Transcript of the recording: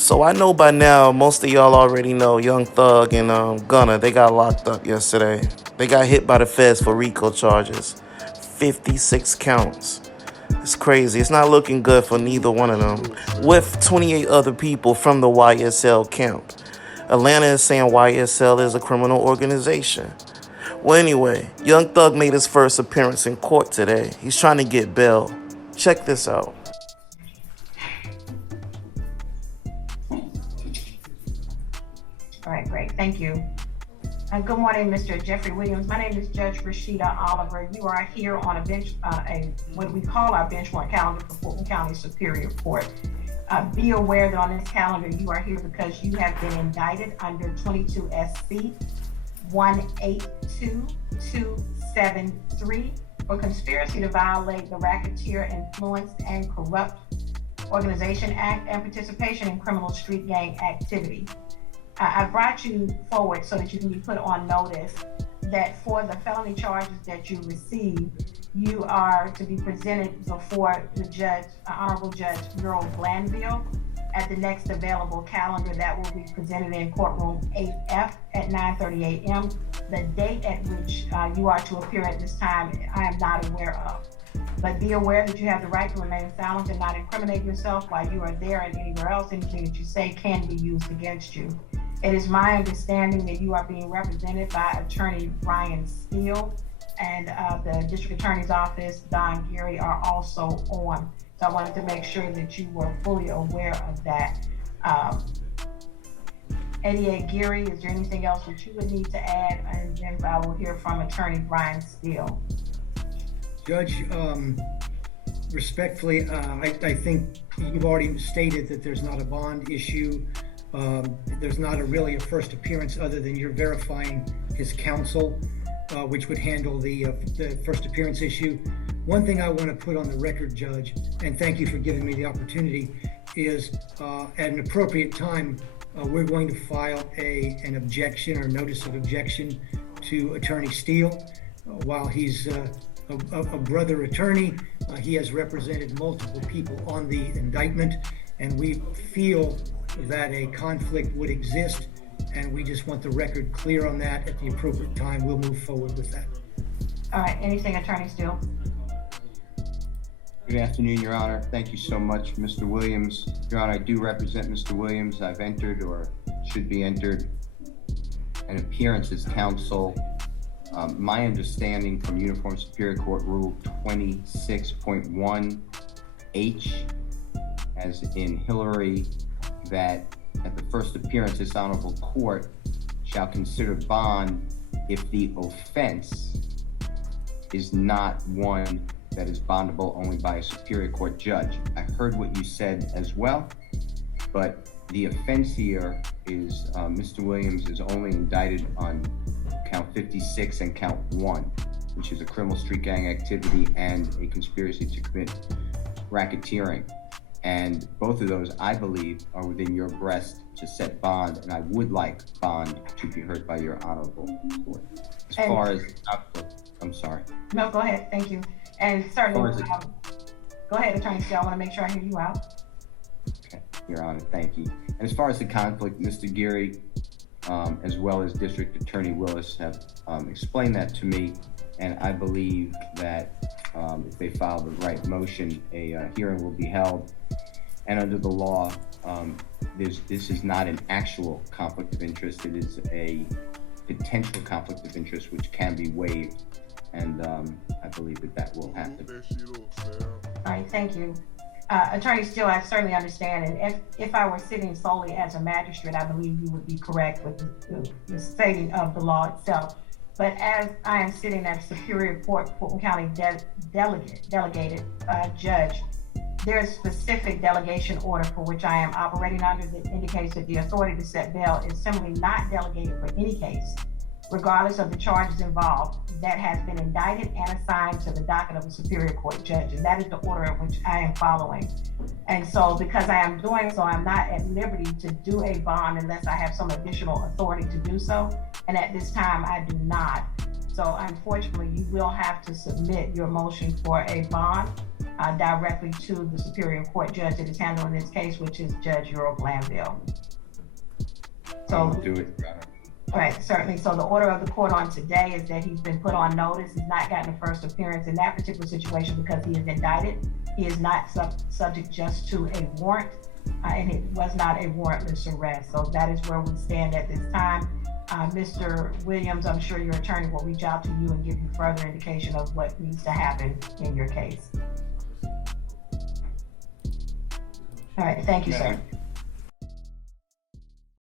So I know by now most of y'all already know Young Thug and Gunna. They got locked up yesterday. They got hit by the feds for RICO charges, 56 counts. It's crazy. It's not looking good for neither one of them. With 28 other people from the YSL camp. Atlanta is saying YSL is a criminal organization. Well, anyway, Young Thug made his first appearance in court today. He's trying to get bail. Check this out. All right, great. Thank you. Good morning, Mr. Jeffrey Williams. My name is Judge Rashida Oliver. You are here on a bench, what we call our bench warrant calendar for Fulton County Superior Court. Be aware that on this calendar, you are here because you have been indicted under 22 SC 182273 for conspiracy to violate the Racketeer Influenced and Corrupt Organization Act and participation in criminal street gang activity. I brought you forward so that you can be put on notice that for the felony charges that you receive, you are to be presented before the judge, Honorable Judge Merle Glanville, at the next available calendar that will be presented in courtroom 8F at 9:30 a.m. The date at which you are to appear at this time, I am not aware of. But be aware that you have the right to remain silent and not incriminate yourself while you are there and anywhere else. Anything that you say can be used against you. It is my understanding that you are being represented by Attorney Brian Steele, and the District Attorney's Office, Don Geary, are also on. So I wanted to make sure that you were fully aware of that. ADA Geary, is there anything else that you would need to add? And then I will hear from Attorney Brian Steele. Judge, respectfully, I think you've already stated that there's not a bond issue. There's not really a first appearance other than you're verifying his counsel, which would handle the first appearance issue. One thing I want to put on the record, Judge, and thank you for giving me the opportunity, is at an appropriate time, we're going to file an objection or notice of objection to Attorney Steele. While he's a brother attorney, he has represented multiple people on the indictment, and we feel that a conflict would exist, and we just want the record clear on that. At the appropriate time, we'll move forward with that. All right, anything, Attorney Steele? Good afternoon, Your Honor. Thank you so much, Mr. Williams. Your Honor, I do represent Mr. Williams. I've entered, or should be entered, an appearance as counsel. My understanding from Uniform Superior Court Rule 26.1H, as in Hillary, that at the first appearance, this honorable court shall consider bond if the offense is not one that is bondable only by a superior court judge. I heard what you said as well, but the offense here is Mr. Williams is only indicted on count 56 and count 1, which is a criminal street gang activity and a conspiracy to commit racketeering. And both of those, I believe, are within your breast to set bond, and I would like bond to be heard by your honorable court. As far as, I'm sorry. No, go ahead, thank you. And certainly, go ahead, Attorney Steele, I want to make sure I hear you out. Okay, Your Honor, thank you. And as far as the conflict, Mr. Geary, as well as District Attorney Willis have explained that to me, and I believe that if they file the right motion, a hearing will be held. And under the law, this is not an actual conflict of interest. It is a potential conflict of interest which can be waived, and I believe that will happen. All right, thank you. Attorney Steele, I certainly understand, and if I were sitting solely as a magistrate, I believe you would be correct with the stating of the law itself. But as I am sitting at Superior Court, Fulton County delegated judge, there is a specific delegation order for which I am operating under that indicates that the authority to set bail is simply not delegated for any case, regardless of the charges involved, that has been indicted and assigned to the docket of the Superior Court judge. And that is the order in which I am following. And so because I am doing so, I'm not at liberty to do a bond unless I have some additional authority to do so. And at this time, I do not. So unfortunately, you will have to submit your motion for a bond directly to the Superior Court judge that is handling this case, which is Judge Earl Glanville. I'll So, do it, Your Honor. right, certainly. So the order of the court on today is that he's been put on notice. He's not gotten a first appearance in that particular situation because he is indicted. He is not subject just to a warrant, and it was not a warrantless arrest. So that is where we stand at this time. Mr. Williams, I'm sure your attorney will reach out to you and give you further indication of what needs to happen in your case. All right, thank you, sir.